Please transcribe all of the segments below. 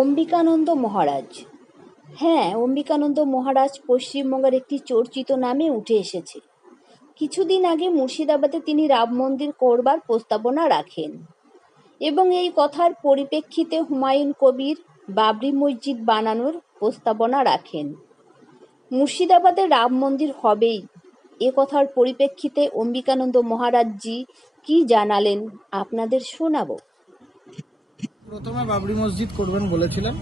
অম্বিকানন্দ মহারাজ। হ্যাঁ অম্বিকানন্দ মহারাজ পশ্চিমবঙ্গের একটি চর্চিত নামে উঠে এসেছে। কিছুদিন আগে মুর্শিদাবাদে তিনি রাম মন্দির করবার প্রস্তাবনা রাখেন এবং এই কথার পরিপ্রেক্ষিতে হুমায়ুন কবির বাবরি মসজিদ বানানোর প্রস্তাবনা রাখেন। মুর্শিদাবাদে রাম মন্দির হবেই। এ কথার পরিপ্রেক্ষিতে অম্বিকানন্দ মহারাজজি কি জানালেন, আপনাদের শোনাবো। প্রথমে বাবরি মসজিদ করবেন বলেছিলেন।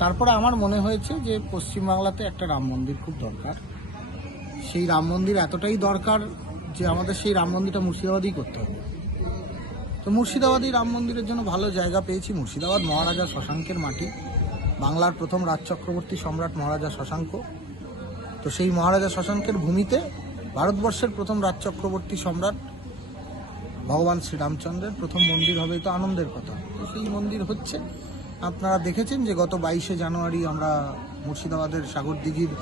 তারপরে আমার মনে হয়েছে যে পশ্চিমবাংলাতে একটা রাম মন্দির খুব দরকার। সেই রাম মন্দির এতটাই দরকার যে আমাদের সেই রাম মন্দিরটা মুর্শিদাবাদেই করতে হবে। তো মুর্শিদাবাদই রাম মন্দিরের জন্য ভালো জায়গা পেয়েছি। মুর্শিদাবাদ মহারাজা শশাঙ্কের মাটি। বাংলার প্রথম রাজ চক্রবর্তী সম্রাট মহারাজা শশাঙ্ক। তো সেই মহারাজা শশাঙ্কের ভূমিতে ভারতবর্ষের প্রথম রাজ চক্রবর্তী সম্রাট ভগবান শ্রীরামচন্দ্রের প্রথম মন্দির হবে তো আনন্দের কথা। তো সেই মন্দির হচ্ছে। আপনারা দেখেছেন যে গত বাইশে জানুয়ারি আমরা মুর্শিদাবাদের সাগরদিঘির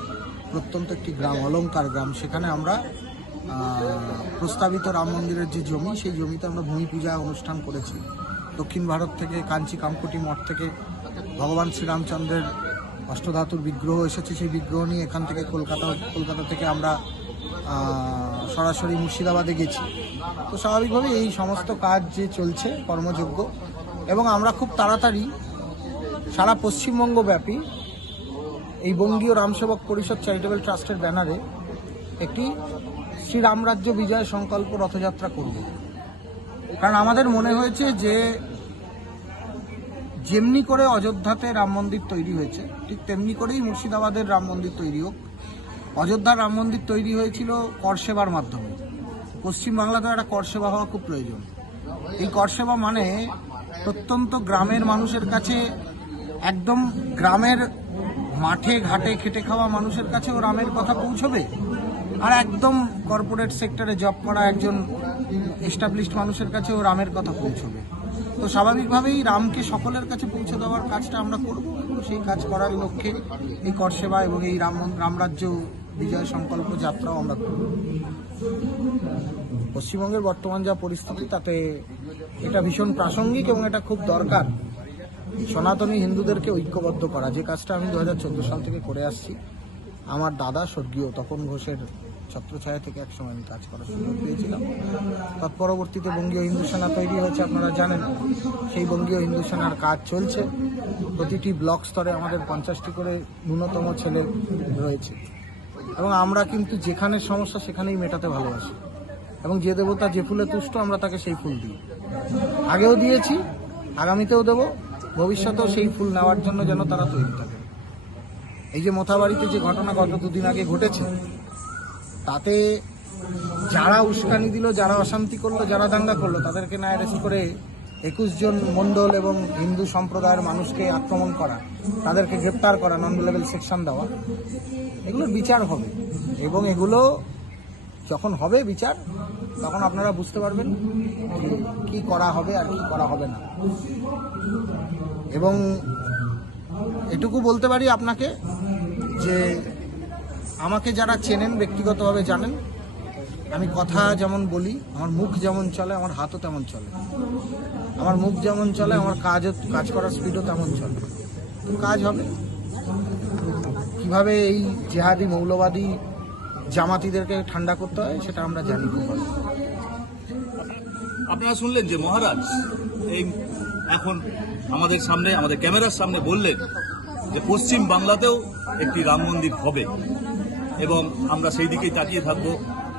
প্রত্যন্ত একটি গ্রাম অলঙ্কার গ্রাম, সেখানে আমরা প্রস্তাবিত রাম মন্দিরের যে জমি, সেই জমিতে আমরা ভূমি পূজা অনুষ্ঠান করেছি। দক্ষিণ ভারত থেকে কাঞ্চি কামকুটি মঠ থেকে ভগবান শ্রীরামচন্দ্রের অষ্টধাতুর বিগ্রহ এসেছে। সেই বিগ্রহ নিয়ে এখান থেকে কলকাতা কলকাতা থেকে আমরা সরাসরি মুর্শিদাবাদে গেছি। তো স্বাভাবিকভাবে এই সমস্ত কাজ যে চলছে, কর্মযোগ্য, এবং আমরা খুব তাড়াতাড়ি সারা পশ্চিমবঙ্গ ব্যাপী এই বঙ্গীয় রামসেবক পরিষদ চ্যারিটেবল ট্রাস্টের ব্যানারে একটি শ্রীরামরাজ্য বিজয় সংকল্প রথযাত্রা করব। কারণ আমাদের মনে হয়েছে যে যেমনি করে অযোধ্যাতে রাম মন্দির তৈরি হয়েছে, ঠিক তেমনি করেই মুর্শিদাবাদের রাম মন্দির তৈরি হোক। অযোধ্যার রাম মন্দির তৈরি হয়েছিল কর সেবার মাধ্যমে। পশ্চিমবাংলাতে একটা কর সেবা হওয়া খুব প্রয়োজন। এই কর সেবা মানে প্রত্যন্ত গ্রামের মানুষের কাছে একদম গ্রামের মাঠে, ঘাটে খেটে খাওয়া মানুষের কাছেও রামের কথা পৌঁছবে? আর একদম কর্পোরেট সেক্টরে জব করা একজন এস্টাবলিশড মানুষের কাছে ও রামের কথা পৌঁছবে। তো স্বাভাবিকভাবেই রামকে সকলের কাছে পৌঁছে দেওয়ার কাজটা আমরা করব। সেই কাজ করার লক্ষ্যে এই কর সেবা এবং এই রাম রামরাজ্য বিজয় সংকল্প যাত্রাও আমরা করব। পশ্চিমবঙ্গের বর্তমান যা পরিস্থিতি, তাতে এটা ভীষণ প্রাসঙ্গিক এবং এটা খুব দরকার। সনাতনী হিন্দুদেরকে ঐক্যবদ্ধ করা। যে কাজটা আমি দু হাজার চোদ্দ সাল থেকে করে আসছি, আমার দাদা স্বর্গীয় তপন ঘোষের ছত্রছায়া থেকে একসময় আমি কাজ করার সুযোগ পেয়েছিলাম। তৎপরবর্তীতে বঙ্গীয় হিন্দু সেনা তৈরি হয়েছে, আপনারা জানেন। সেই বঙ্গীয় হিন্দু সেনার কাজ চলছে। প্রতিটি ব্লক স্তরে আমাদের পঞ্চাশটি করে ন্যূনতম ছেলে রয়েছে। এবং আমরা কিন্তু যেখানে সমস্যা সেখানেই মেটাতে ভালোবাসি। এবং যে দেবতা যে ফুলে তুষ্ট, আমরা তাকে সেই ফুল দিই। আগেও দিয়েছি, আগামীতেও দেব। ভবিষ্যতেও সেই ফুল নেওয়ার জন্য যেন তারা তৈরি থাকে। এই যে মোথাবাড়িতে যে ঘটনা গত দুদিন আগে ঘটেছে, তাতে যারা উস্কানি দিল, যারা অশান্তি করল, যারা দাঙ্গা করল, তাদেরকে না করে একুশ জন মণ্ডল এবং হিন্দু সম্প্রদায়ের মানুষকে আক্রমণ করা, তাদেরকে গ্রেপ্তার করা নন লেভেল সেকশন দেওয়া, এগুলোর বিচার হবে। এবং এগুলো যখন হবে বিচার, তখন আপনারা বুঝতে পারবেন কি করা হবে আর কি করা হবে না। এবং এটুকু বলতে পারি আপনাকে যে আমাকে যারা চেনেন, ব্যক্তিগতভাবে জানেন আমি কথা যেমন বলি, আমার মুখ যেমন চলে, আমার হাতও তেমন চলে। আমার মুখ যেমন চলে, আমার কাজও, কাজ করার স্পিডও তেমন চলে। কাজ হবে। কীভাবে এই জেহাদি মৌলবাদী জামাতিদেরকে ঠান্ডা করতে হয়, সেটা আমরা জানি আপনারা শুনলেন যে মহারাজ এই এখন আমাদের সামনে, আমাদের ক্যামেরার সামনে বললেন যে পশ্চিম বাংলাতেও একটি রাম মন্দির হবে এবং আমরা সেই দিকেই তাকিয়ে থাকব।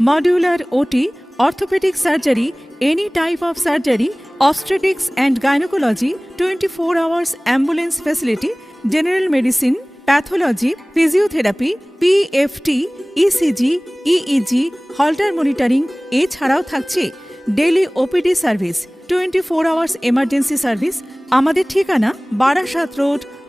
modular OT orthopaedic surgery any type of surgery obstetrics and gynecology 24 hours ambulance facility general medicine pathology physiotherapy PFT ECG EEG Holter monitoring এছাড়াও থাকছে daily OPD service twenty four hours emergency service আমাদের ঠিকানা Barasat road